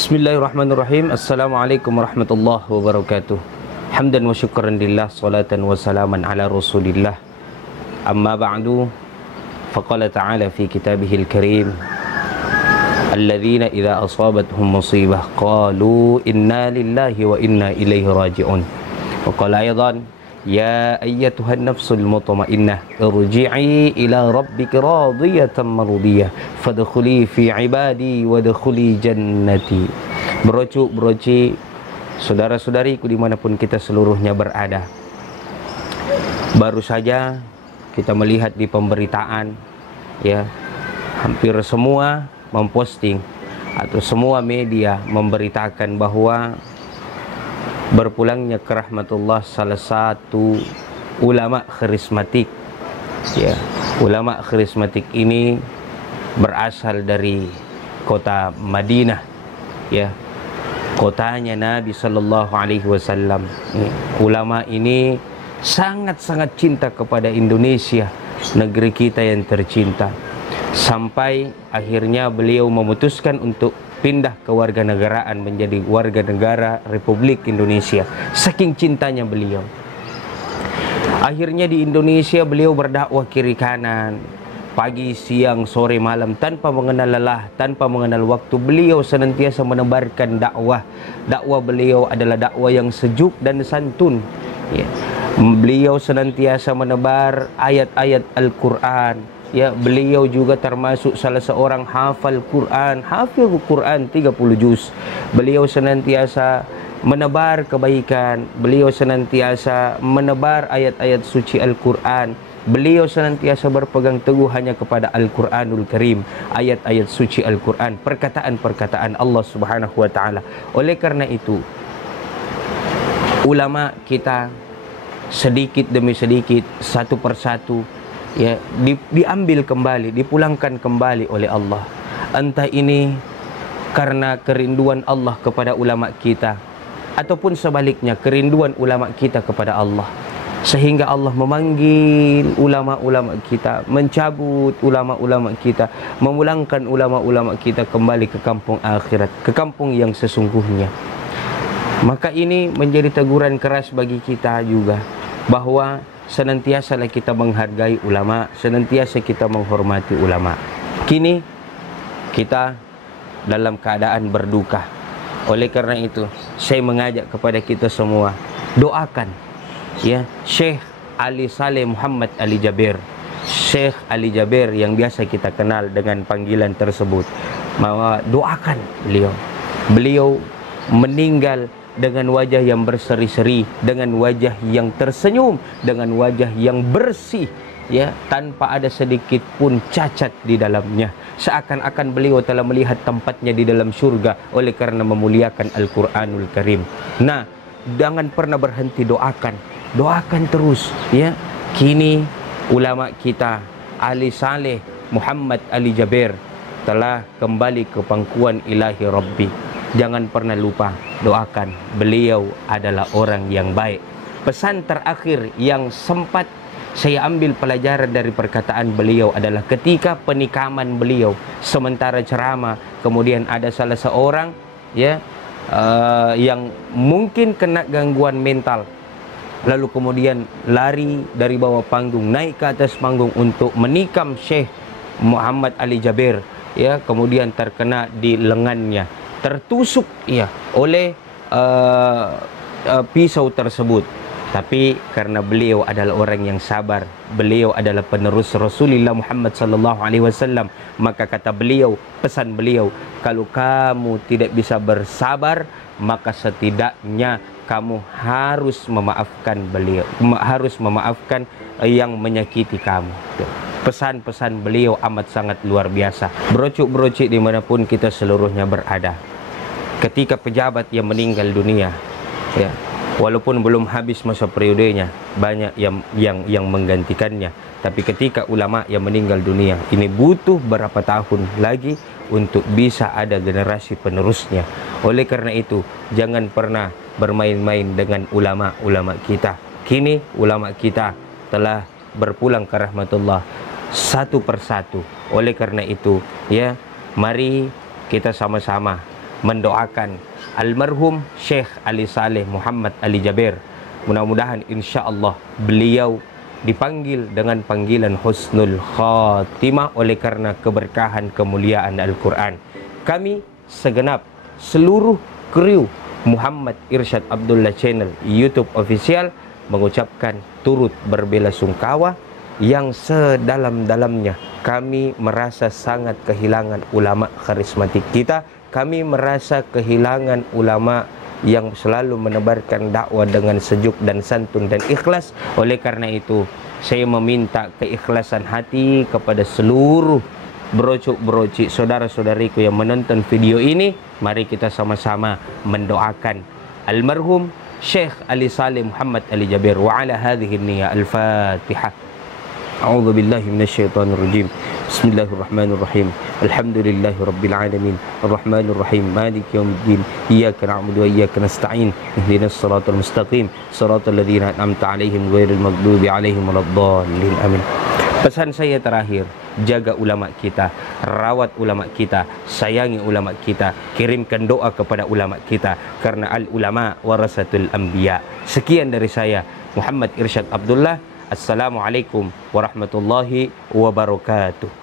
Bismillahirrahmanirrahim. Assalamualaikum warahmatullahi wabarakatuh. Hamdan wa syukran lillah, salatan wa salaman ala rasulillah. Amma ba'du, faqala ta'ala fi kitabihil karim, alladzina idza asabathum musibah qalu inna lillahi wa inna ilaihi raji'un. Wa qala aidan, ya ayyatuhan nafsul mutmainnah irji'i ila rabbiki radiyatan mardiyah fadkhuli fi ibadi wadkhuli jannati. Berocu saudara-saudariku dimanapun kita seluruhnya berada, baru saja kita melihat di pemberitaan, ya, hampir semua memposting atau semua media memberitakan bahwa berpulangnya ke rahmatullah salah satu ulama karismatik. Ya, ulama karismatik ini berasal dari kota Madinah, ya, kotanya Nabi sallallahu alaihi wasallam. Ulama ini sangat-sangat cinta kepada Indonesia, negeri kita yang tercinta, sampai akhirnya beliau memutuskan untuk pindah ke warganegaraan menjadi warga negara Republik Indonesia. Saking cintanya beliau, akhirnya di Indonesia beliau berdakwah kiri kanan, pagi, siang, sore, malam, tanpa mengenal lelah, tanpa mengenal waktu. Beliau senantiasa menebarkan dakwah. Dakwah beliau adalah dakwah yang sejuk dan santun, ya. Beliau senantiasa menebar ayat-ayat Al-Quran. Ya, beliau juga termasuk salah seorang hafal Quran, hafil Quran 30 juz. Beliau senantiasa menebar kebaikan, beliau senantiasa menebar ayat-ayat suci Al-Quran. Beliau senantiasa berpegang teguh hanya kepada Al-Quranul Karim, ayat-ayat suci Al-Quran, perkataan-perkataan Allah Subhanahu wa taala. Oleh karena itu, ulama kita sedikit demi sedikit, satu persatu, ya, diambil kembali, dipulangkan kembali oleh Allah. Entah ini karena kerinduan Allah kepada ulama kita, ataupun sebaliknya kerinduan ulama kita kepada Allah, sehingga Allah memanggil ulama-ulama kita, mencabut ulama-ulama kita, memulangkan ulama-ulama kita kembali ke kampung akhirat, ke kampung yang sesungguhnya. Maka ini menjadi teguran keras bagi kita juga, bahwa senantiasalah kita menghargai ulama, senantiasa kita menghormati ulama. Kini kita dalam keadaan berduka. Oleh karena itu, saya mengajak kepada kita semua, doakan, ya, Syekh Ali Saleh Muhammad Ali Jabir, Syekh Ali Jabir yang biasa kita kenal dengan panggilan tersebut. Doakan beliau. Beliau meninggal dengan wajah yang berseri-seri, dengan wajah yang tersenyum, dengan wajah yang bersih, ya, tanpa ada sedikit pun cacat di dalamnya. Seakan-akan beliau telah melihat tempatnya di dalam surga oleh karena memuliakan Al-Quranul Karim. Nah, jangan pernah berhenti, doakan terus, ya. Kini ulama kita Ali Saleh Muhammad Ali Jabir telah kembali ke pangkuan ilahi Rabbi. Jangan pernah lupa, doakan, beliau adalah orang yang baik. Pesan terakhir yang sempat saya ambil pelajaran dari perkataan beliau adalah ketika penikaman beliau, sementara ceramah, kemudian ada salah seorang, ya, yang mungkin kena gangguan mental, lalu kemudian lari dari bawah panggung, naik ke atas panggung untuk menikam Syekh Muhammad Ali Jabir, ya, kemudian terkena di lengannya, tertusuk, ya, oleh pisau tersebut. Tapi karena beliau adalah orang yang sabar, beliau adalah penerus Rasulullah Muhammad sallallahu alaihi wasallam, maka kata beliau, pesan beliau, kalau kamu tidak bisa bersabar, maka setidaknya kamu harus memaafkan beliau, harus memaafkan yang menyakiti kamu. Pesan-pesan beliau amat sangat luar biasa. Berocok-berocok dimanapun kita seluruhnya berada, ketika pejabat yang meninggal dunia, ya, walaupun belum habis masa periodenya, banyak yang menggantikannya. Tapi ketika ulama yang meninggal dunia, ini butuh berapa tahun lagi untuk bisa ada generasi penerusnya. Oleh karena itu, jangan pernah bermain-main dengan ulama-ulama kita. Kini ulama kita telah berpulang ke rahmatullah satu persatu. Oleh karena itu, ya, mari kita sama-sama mendoakan almarhum Syekh Ali Saleh Muhammad Ali Jaber. Mudah-mudahan insya Allah beliau dipanggil dengan panggilan husnul khatimah oleh karena keberkahan kemuliaan Al-Quran. Kami segenap seluruh kru Muhammad Irsyad Abdullah Channel YouTube official mengucapkan turut berbelasungkawa yang sedalam-dalamnya. Kami merasa sangat kehilangan ulama karismatik kita. Kami merasa kehilangan ulama yang selalu menebarkan dakwah dengan sejuk dan santun dan ikhlas. Oleh karena itu, saya meminta keikhlasan hati kepada seluruh brocuk-brocik saudara-saudariku yang menonton video ini. Mari kita sama-sama mendoakan almarhum Syekh Ali Saleh Muhammad Ali Jaber. Wa ala hadhihi niyya al-Fatihah. A'udzu billahi minasyaitonir rajim. Bismillahirrahmanirrahim. Alhamdulillahi rabbil alamin. Arrahmanir rahim. Maliki yaumiddin. Iyyaka na'budu wa iyyaka nasta'in. Ihdinas siratal mustaqim. Siratal ladzina an'amta 'alaihim ghairil maghdubi 'alaihim waladdallin. Amin. Pesan saya terakhir, jaga ulama kita, rawat ulama kita, sayangi ulama kita, kirimkan doa kepada ulama kita, karena al-ulama warasatul anbiya. Sekian dari saya, Muhammad Irsyad Abdullah. Assalamualaikum warahmatullahi wabarakatuh.